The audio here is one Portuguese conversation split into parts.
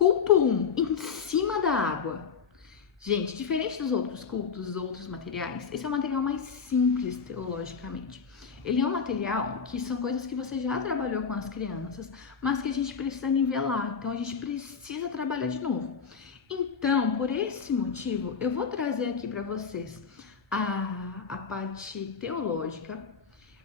Culto 1, em cima da água. Gente, diferente dos outros cultos, dos outros materiais, esse é um material mais simples teologicamente. Ele é um material que são coisas que você já trabalhou com as crianças, mas que a gente precisa nivelar, então a gente precisa trabalhar de novo. Então, por esse motivo, eu vou trazer aqui para vocês a parte teológica,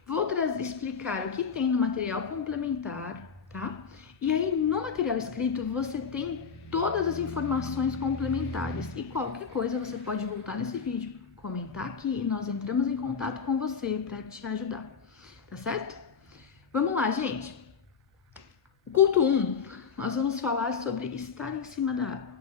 vou explicar o que tem no material complementar, tá? E aí, no material escrito, você tem todas as informações complementares e qualquer coisa você pode voltar nesse vídeo, comentar aqui e nós entramos em contato com você para te ajudar, tá certo? Vamos lá, gente. O culto 1, nós vamos falar sobre estar em cima da água.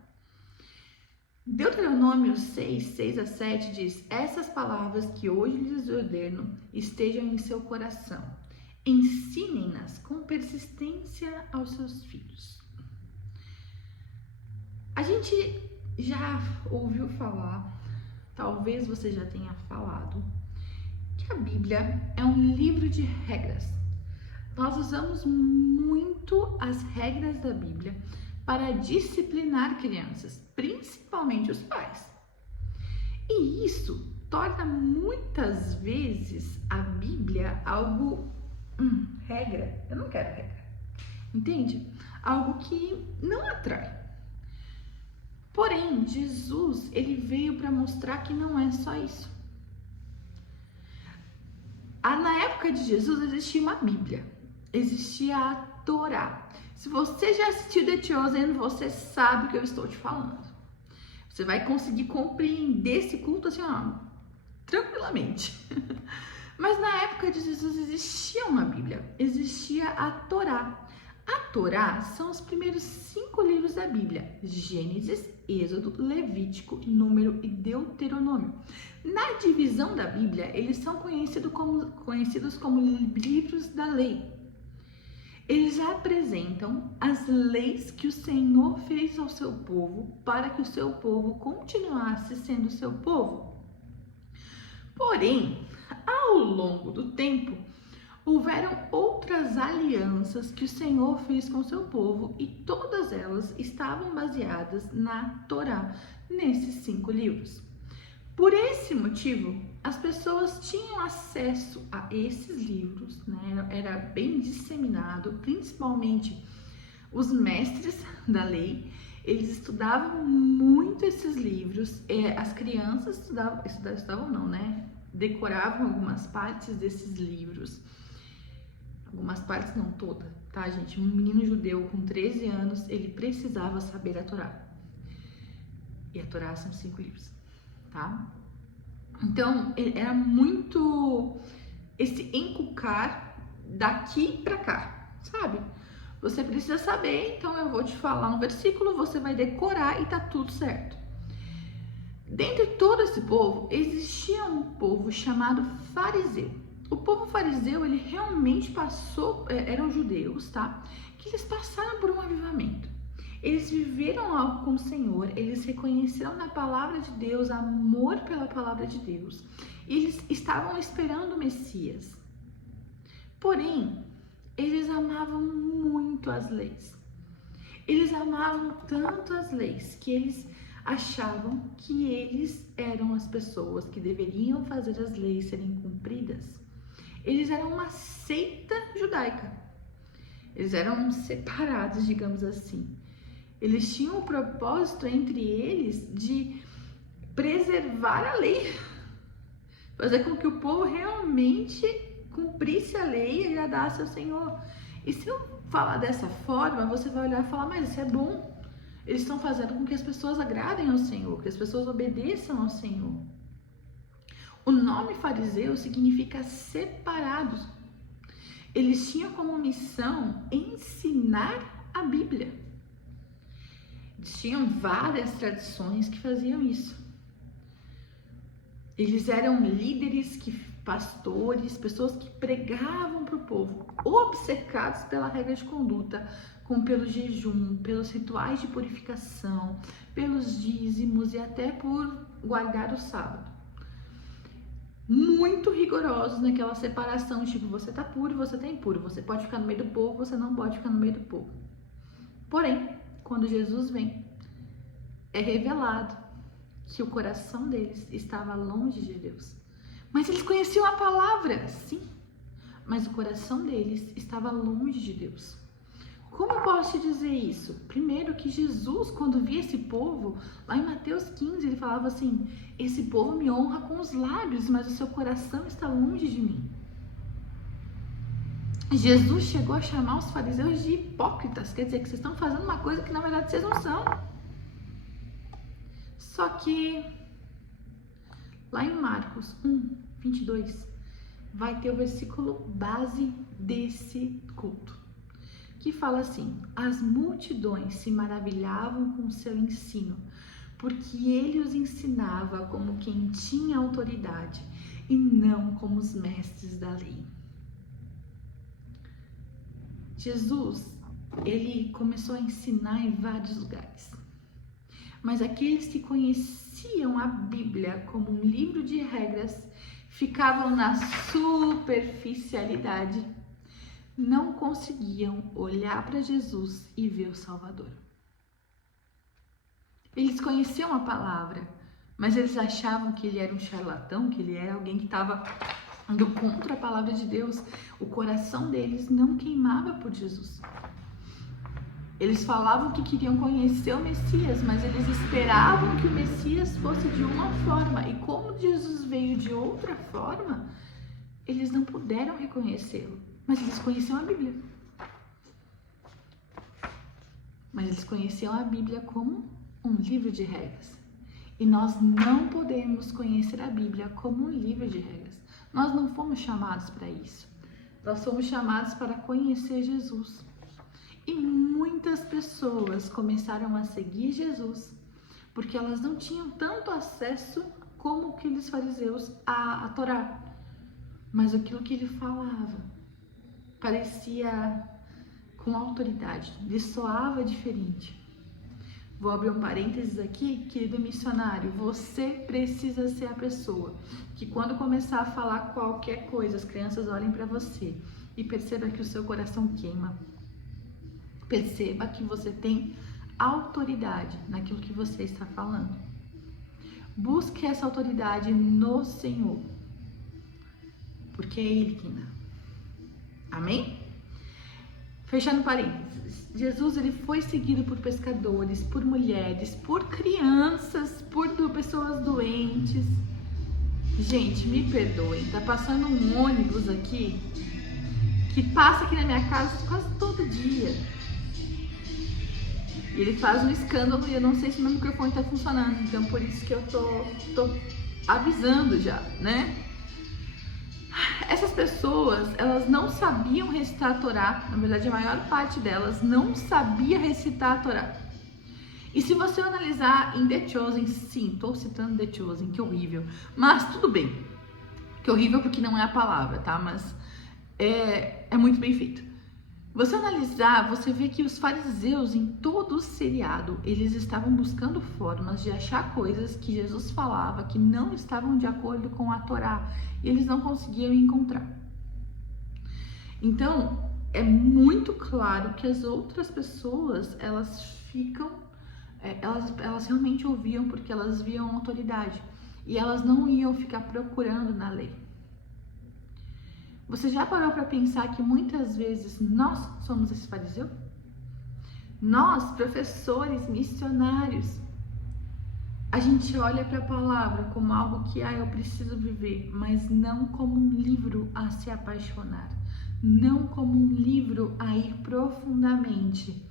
Deuteronômio 6:6-7 diz: essas palavras que hoje lhes ordeno estejam em seu coração. Ensinem-nas com persistência aos seus filhos. A gente já ouviu falar, talvez você já tenha falado, que a Bíblia é um livro de regras. Nós usamos muito as regras da Bíblia para disciplinar crianças, principalmente os pais. E isso torna muitas vezes a Bíblia algo regra. Eu não quero regra. Entende? Algo que não atrai. Porém, Jesus, ele veio para mostrar que não é só isso. Na época de Jesus existia uma Bíblia, existia a Torá. Se você já assistiu The Chosen, você sabe o que eu estou te falando. Você vai conseguir compreender esse culto assim, ó, tranquilamente. Mas na época de Jesus existia uma Bíblia, existia a Torá. A Torá são os primeiros 5 livros da Bíblia: Gênesis, Êxodo, Levítico, Número e Deuteronômio. Na divisão da Bíblia, eles são conhecidos como livros da lei. Eles apresentam as leis que o Senhor fez ao seu povo para que o seu povo continuasse sendo seu povo. Porém, ao longo do tempo, houveram outras alianças que o Senhor fez com o seu povo e todas elas estavam baseadas na Torá, nesses 5 livros. Por esse motivo, as pessoas tinham acesso a esses livros, né? Era bem disseminado, principalmente os mestres da lei, eles estudavam muito esses livros, as crianças estudavam não, né? Decoravam algumas partes desses livros. Algumas partes, não toda, tá, gente? Um menino judeu com 13 anos, ele precisava saber a Torá. E a Torá são 5 livros, tá? Então, era muito esse encucar daqui pra cá, sabe? Você precisa saber, então eu vou te falar um versículo, você vai decorar e tá tudo certo. Dentre todo esse povo, existia um povo chamado fariseu. O povo fariseu, ele realmente eram judeus, tá? Que eles passaram por um avivamento. Eles viveram algo com o Senhor, eles reconheceram na palavra de Deus, amor pela palavra de Deus. E eles estavam esperando o Messias. Porém, eles amavam muito as leis. Eles amavam tanto as leis que eles achavam que eles eram as pessoas que deveriam fazer as leis serem cumpridas. Eles eram uma seita judaica. Eles eram separados, digamos assim. Eles tinham o propósito entre eles de preservar a lei. Fazer com que o povo realmente cumprisse a lei e agradasse ao Senhor. E se eu falar dessa forma, você vai olhar e falar, mas isso é bom. Eles estão fazendo com que as pessoas agradem ao Senhor, que as pessoas obedeçam ao Senhor. O nome fariseu significa separados. Eles tinham como missão ensinar a Bíblia. Eles tinham várias tradições que faziam isso. Eles eram líderes, pastores, pessoas que pregavam para o povo, obcecados pela regra de conduta, como pelo jejum, pelos rituais de purificação, pelos dízimos e até por guardar o sábado. Muito rigorosos naquela separação, tipo, você tá puro, você tá impuro, você pode ficar no meio do povo, você não pode ficar no meio do povo. Porém, quando Jesus vem, é revelado que o coração deles estava longe de Deus. Mas eles conheciam a palavra, sim, mas o coração deles estava longe de Deus. Como eu posso te dizer isso? Primeiro que Jesus, quando via esse povo, lá em Mateus 15, ele falava assim: esse povo me honra com os lábios, mas o seu coração está longe de mim. Jesus chegou a chamar os fariseus de hipócritas, quer dizer que vocês estão fazendo uma coisa que na verdade vocês não são. Só que lá em Marcos 1:22 vai ter o versículo base desse culto, que fala assim: as multidões se maravilhavam com o seu ensino, porque ele os ensinava como quem tinha autoridade e não como os mestres da lei. Jesus, ele começou a ensinar em vários lugares, mas aqueles que conheciam a Bíblia como um livro de regras ficavam na superficialidade, não conseguiam olhar para Jesus e ver o Salvador. Eles conheciam a palavra, mas eles achavam que ele era um charlatão, que ele era alguém que estava indo contra a palavra de Deus. O coração deles não queimava por Jesus. Eles falavam que queriam conhecer o Messias, mas eles esperavam que o Messias fosse de uma forma. E como Jesus veio de outra forma, eles não puderam reconhecê-lo. Mas eles conheciam a Bíblia. Mas eles conheciam a Bíblia como um livro de regras. E nós não podemos conhecer a Bíblia como um livro de regras. Nós não fomos chamados para isso. Nós fomos chamados para conhecer Jesus. E muitas pessoas começaram a seguir Jesus porque elas não tinham tanto acesso como aqueles fariseus à Torá. Mas aquilo que ele falava parecia com autoridade, lhe soava diferente. Vou abrir um parênteses aqui, querido missionário, você precisa ser a pessoa que quando começar a falar qualquer coisa, as crianças olhem para você e perceba que o seu coração queima. Perceba que você tem autoridade naquilo que você está falando. Busque essa autoridade no Senhor, porque é Ele quem dá. Amém? Fechando parênteses, Jesus ele foi seguido por pescadores, por mulheres, por crianças, por pessoas doentes. Gente, me perdoem, tá passando um ônibus aqui que passa aqui na minha casa quase todo dia. E ele faz um escândalo e eu não sei se meu microfone tá funcionando, então por isso que eu tô avisando já, né? Essas pessoas, elas não sabiam recitar a Torá, na verdade a maior parte delas não sabia recitar a Torá. E se você analisar em The Chosen, sim, tô citando The Chosen, que horrível, mas tudo bem, que horrível porque não é a palavra, tá? Mas é muito bem feito. Você analisar, você vê que os fariseus em todo o seriado, eles estavam buscando formas de achar coisas que Jesus falava que não estavam de acordo com a Torá e eles não conseguiam encontrar. Então, é muito claro que as outras pessoas, elas ficam, elas realmente ouviam porque elas viam autoridade e elas não iam ficar procurando na lei. Você já parou para pensar que muitas vezes nós somos esse fariseu? Nós, professores, missionários, a gente olha para a palavra como algo que eu preciso viver, mas não como um livro a se apaixonar, não como um livro a ir profundamente,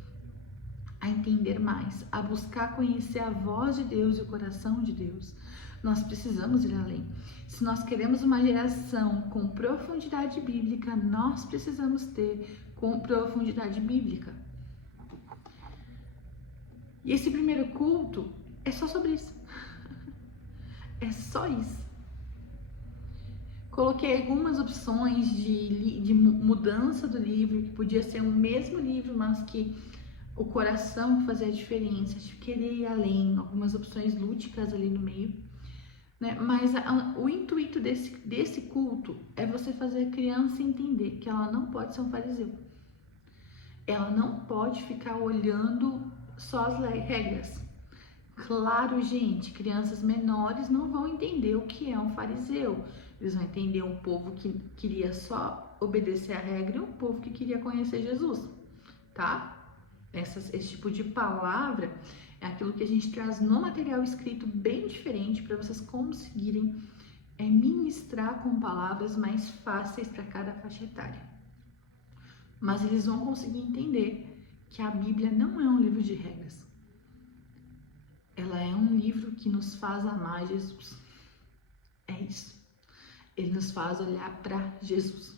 a entender mais, a buscar conhecer a voz de Deus e o coração de Deus. Nós precisamos ir além. Se nós queremos uma geração com profundidade bíblica, nós precisamos ter com profundidade bíblica. E esse primeiro culto é só sobre isso. É só isso. Coloquei algumas opções de mudança do livro, que podia ser o mesmo livro, mas que o coração fazia a diferença, de querer ir além, algumas opções lúdicas ali no meio. Mas o intuito desse culto é você fazer a criança entender que ela não pode ser um fariseu. Ela não pode ficar olhando só as regras. Claro, gente, crianças menores não vão entender o que é um fariseu. Eles vão entender um povo que queria só obedecer a regra e um povo que queria conhecer Jesus, tá? Esse tipo de palavra é aquilo que a gente traz no material escrito bem diferente para vocês conseguirem ministrar com palavras mais fáceis para cada faixa etária. Mas eles vão conseguir entender que a Bíblia não é um livro de regras. Ela é um livro que nos faz amar Jesus. É isso. Ele nos faz olhar para Jesus.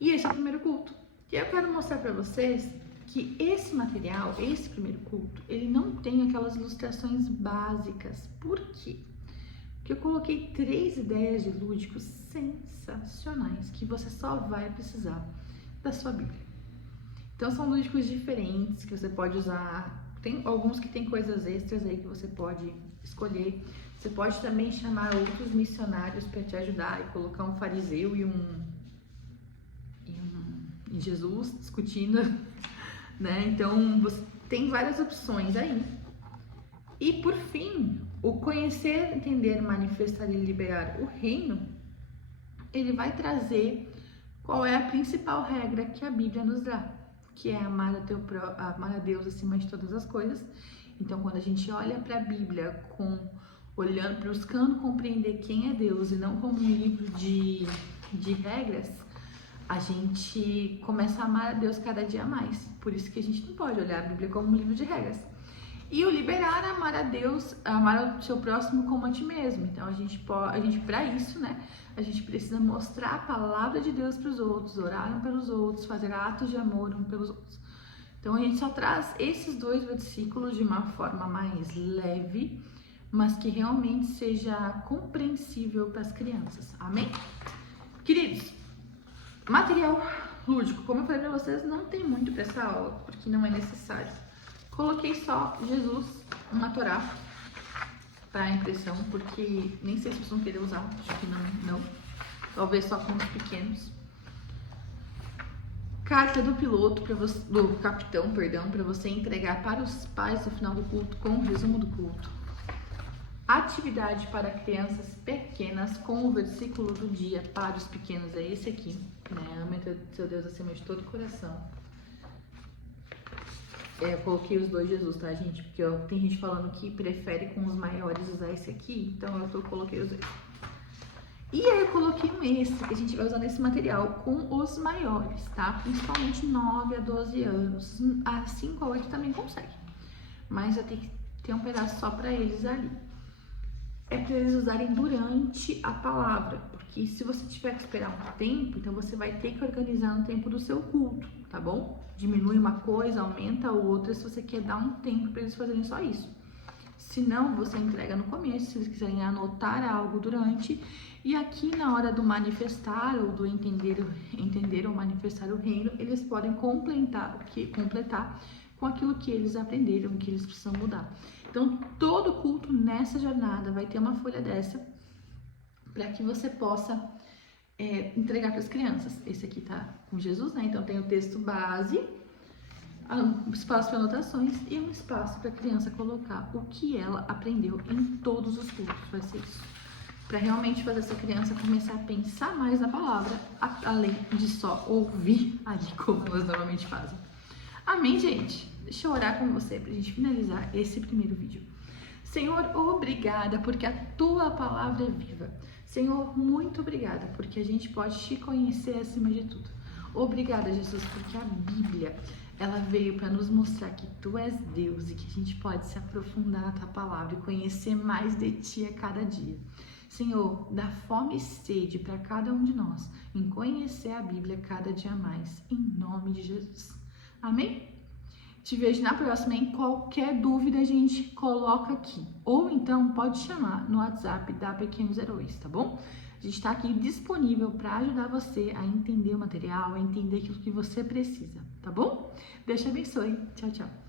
E esse é o primeiro culto. E eu quero mostrar para vocês que esse material, esse primeiro culto, ele não tem aquelas ilustrações básicas. Por quê? Porque eu coloquei 3 ideias de lúdicos sensacionais que você só vai precisar da sua Bíblia. Então são lúdicos diferentes que você pode usar. Tem alguns que tem coisas extras aí que você pode escolher. Você pode também chamar outros missionários para te ajudar e colocar um fariseu e Jesus discutindo, né? Então você tem várias opções aí. E por fim, o conhecer, entender, manifestar e liberar o reino, ele vai trazer qual é a principal regra que a Bíblia nos dá, que é amar a Deus acima de todas as coisas. Então, quando a gente olha para a Bíblia buscando compreender quem é Deus e não como um livro de regras, a gente começa a amar a Deus cada dia mais. Por isso que a gente não pode olhar a Bíblia como um livro de regras. E o liberar, amar a Deus, amar o seu próximo como a ti mesmo. Então, a gente para isso, né, a gente precisa mostrar a palavra de Deus para os outros, orar um pelos outros, fazer atos de amor um pelos outros. Então, a gente só traz esses 2 versículos de uma forma mais leve, mas que realmente seja compreensível para as crianças. Amém? Queridos, material lúdico, como eu falei para vocês, não tem muito para essa aula, porque não é necessário. Coloquei só Jesus, uma Torá, para impressão, porque nem sei se vocês vão querer usar, acho que não. Talvez só com os pequenos. Carta do piloto, do capitão, para você entregar para os pais no final do culto, com o resumo do culto. Atividade para crianças pequenas, com o versículo do dia para os pequenos, é esse aqui, né? Ame seu Deus acima de todo o coração. Eu coloquei os 2 Jesus, tá, gente? Porque tem gente falando que prefere com os maiores usar esse aqui, então coloquei os 2. E aí eu coloquei um extra que a gente vai usar nesse material com os maiores, tá? Principalmente 9 a 12 anos. A 5 a 8 também consegue, mas vai ter que ter um pedaço só para eles ali. É para eles usarem durante a palavra, porque se você tiver que esperar um tempo, então você vai ter que organizar no tempo do seu culto, tá bom? Diminui uma coisa, aumenta a outra, se você quer dar um tempo para eles fazerem só isso. Se não, você entrega no começo, se eles quiserem anotar algo durante, e aqui na hora do manifestar ou do entender ou manifestar o reino, eles podem completar com aquilo que eles aprenderam, que eles precisam mudar. Então, todo culto nessa jornada vai ter uma folha dessa para que você possa entregar para as crianças. Esse aqui tá com Jesus, né? Então, tem o texto base, um espaço para anotações e um espaço para a criança colocar o que ela aprendeu em todos os cultos. Vai ser isso. Para realmente fazer essa criança começar a pensar mais na palavra, além de só ouvir ali como elas normalmente fazem. Amém, gente? Deixa eu orar com você pra gente finalizar esse primeiro vídeo. Senhor, obrigada porque a tua palavra é viva. Senhor, muito obrigada porque a gente pode te conhecer acima de tudo. Obrigada, Jesus, porque a Bíblia, ela veio para nos mostrar que tu és Deus e que a gente pode se aprofundar na tua palavra e conhecer mais de ti a cada dia. Senhor, dá fome e sede para cada um de nós em conhecer a Bíblia cada dia mais, em nome de Jesus. Amém? Te vejo na próxima, hein? Qualquer dúvida a gente coloca aqui. Ou então pode chamar no WhatsApp da Pequenos Heróis, tá bom? A gente está aqui disponível para ajudar você a entender o material, a entender aquilo que você precisa, tá bom? Deus te abençoe. Tchau, tchau.